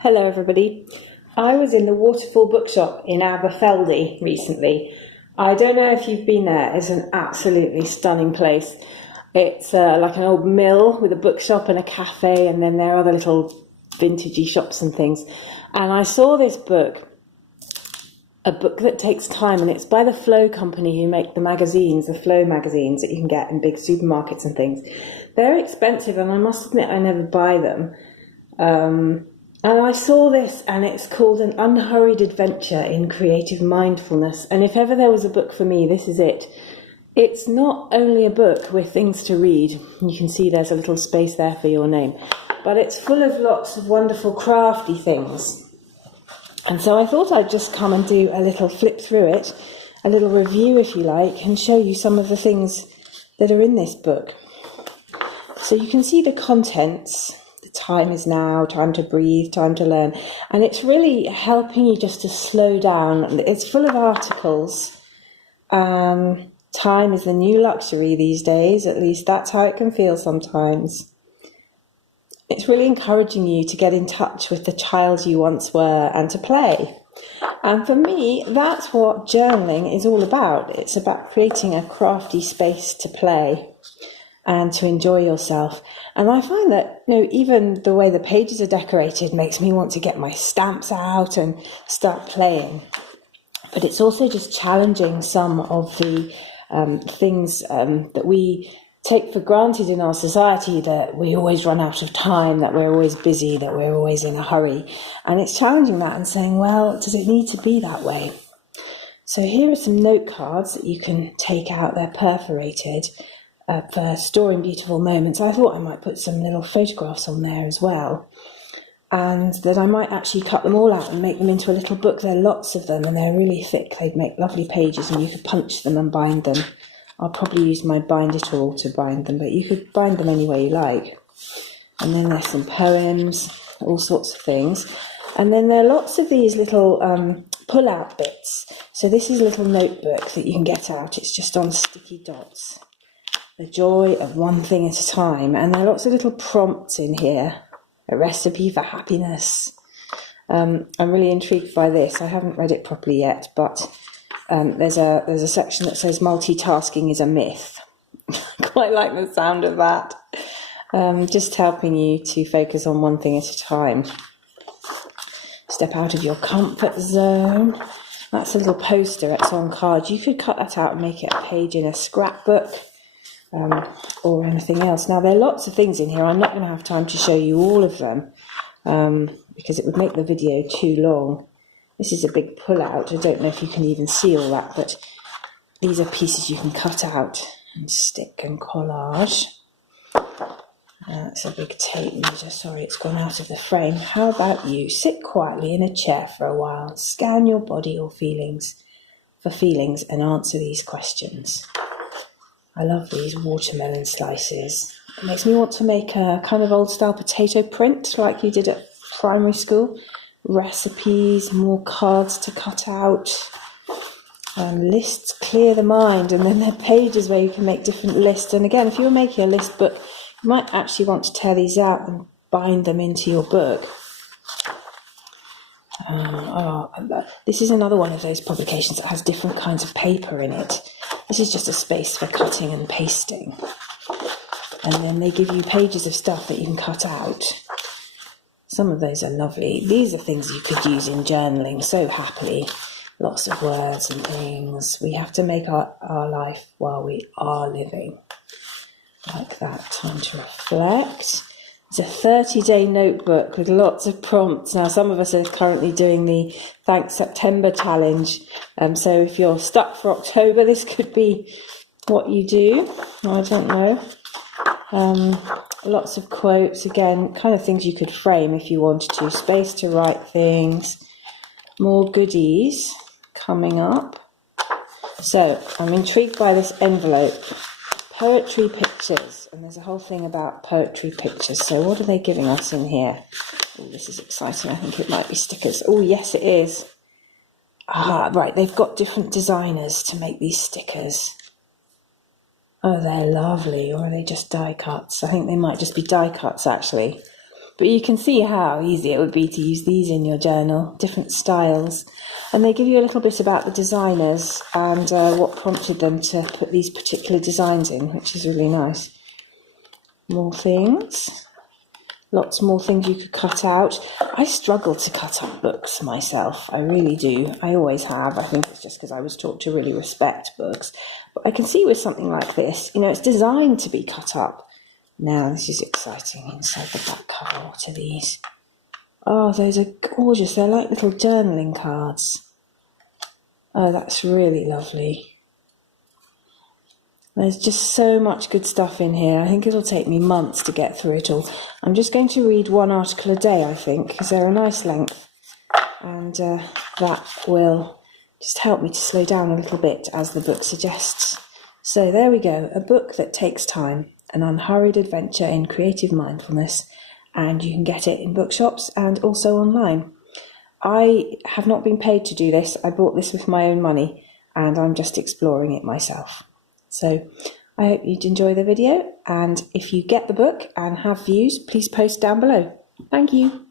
Hello everybody. I was in the Waterfall Bookshop in Aberfeldy recently. I don't know if you've been there. It's an absolutely stunning place. It's like an old mill with a bookshop and a cafe, and then there are other little vintagey shops and things. And I saw this book, a book that takes time, and it's by the Flow company who make the magazines, the Flow magazines that you can get in big supermarkets and things. They're expensive, and I must admit I never buy them. And I saw this, and it's called An Unhurried Adventure in Creative Mindfulness. And if ever there was a book for me, this is it. It's not only a book with things to read. You can see there's a little space there for your name. But it's full of lots of wonderful crafty things. And so I thought I'd just come and do a little flip through it, a little review if you like, and show you some of the things that are in this book. So you can see the contents. The time is now, time to breathe, time to learn. And it's really helping you just to slow down. It's full of articles. Time is the new luxury these days, at least that's how it can feel sometimes. It's really encouraging you to get in touch with the child you once were and to play. And for me, that's what journaling is all about. It's about creating a crafty space to play and to enjoy yourself. And I find that, even the way the pages are decorated makes me want to get my stamps out and start playing. But it's also just challenging some of the things that we take for granted in our society, that we always run out of time, that we're always busy, that we're always in a hurry. And it's challenging that and saying, well, does it need to be that way? So here are some note cards that you can take out. They're perforated for storing beautiful moments. I thought I might put some little photographs on there as well, and that I might actually cut them all out and make them into a little book. There are lots of them, and they're really thick. They'd make lovely pages, and you could punch them and bind them. I'll probably use my binder tool to bind them, but you could bind them any way you like. And then there's some poems, all sorts of things. And then there are lots of these little pull-out bits. So this is a little notebook that you can get out. It's just on sticky dots. The joy of one thing at a time. And there are lots of little prompts in here. A recipe for happiness. I'm really intrigued by this. I haven't read it properly yet, but there's a section that says multitasking is a myth. Quite like the sound of that. Just helping you to focus on one thing at a time. Step out of your comfort zone. That's a little poster. It's on cards. You could cut that out and make it a page in a scrapbook. Or anything else. Now there are lots of things in here. I'm not going to have time to show you all of them because it would make the video too long. This is a big pull out. I don't know if you can even see all that, but these are pieces you can cut out and stick and collage. It's a big tape measure. Sorry, it's gone out of the frame. How about you? Sit quietly in a chair for a while. Scan your body or feelings for feelings and answer these questions. I love these watermelon slices. It makes me want to make a kind of old style potato print like you did at primary school. Recipes, more cards to cut out. Lists clear the mind, and then there are pages where you can make different lists. And again, if you were making a list book, you might actually want to tear these out and bind them into your book. This is another one of those publications that has different kinds of paper in it. This is just a space for cutting and pasting. And then they give you pages of stuff that you can cut out. Some of those are lovely. These are things you could use in journaling so happily. Lots of words and things. We have to make our life while we are living. Like that. Time to reflect. It's a 30-day notebook with lots of prompts. Now, some of us are currently doing the Thanks September challenge. So if you're stuck for October, this could be what you do. I don't know. Lots of quotes. Again, kind of things you could frame if you wanted to. Space to write things. More goodies coming up. So I'm intrigued by this envelope. Poetry pictures, and there's a whole thing about poetry pictures. So what are they giving us in here? Oh, this is exciting. I think it might be stickers. Oh, yes, it is. Right, they've got different designers to make these stickers. Oh, they're lovely. Or are they just die cuts? I think they might just be die cuts, actually. But you can see how easy it would be to use these in your journal, different styles. And they give you a little bit about the designers and what prompted them to put these particular designs in, which is really nice. More things. Lots more things you could cut out. I struggle to cut up books myself. I really do. I always have. I think it's just because I was taught to really respect books. But I can see with something like this, it's designed to be cut up. Now, this is exciting. Inside the back cover, what are these? Oh, those are gorgeous. They're like little journaling cards. Oh, that's really lovely. There's just so much good stuff in here. I think it'll take me months to get through it all. I'm just going to read one article a day, I think, because they're a nice length. And that will just help me to slow down a little bit, as the book suggests. So there we go, a book that takes time, an unhurried adventure in creative mindfulness. And you can get it in bookshops and also online. I have not been paid to do this. I bought this with my own money, and I'm just exploring it myself. So I hope you'd enjoy the video, and if you get the book and have views, please post down below. Thank you.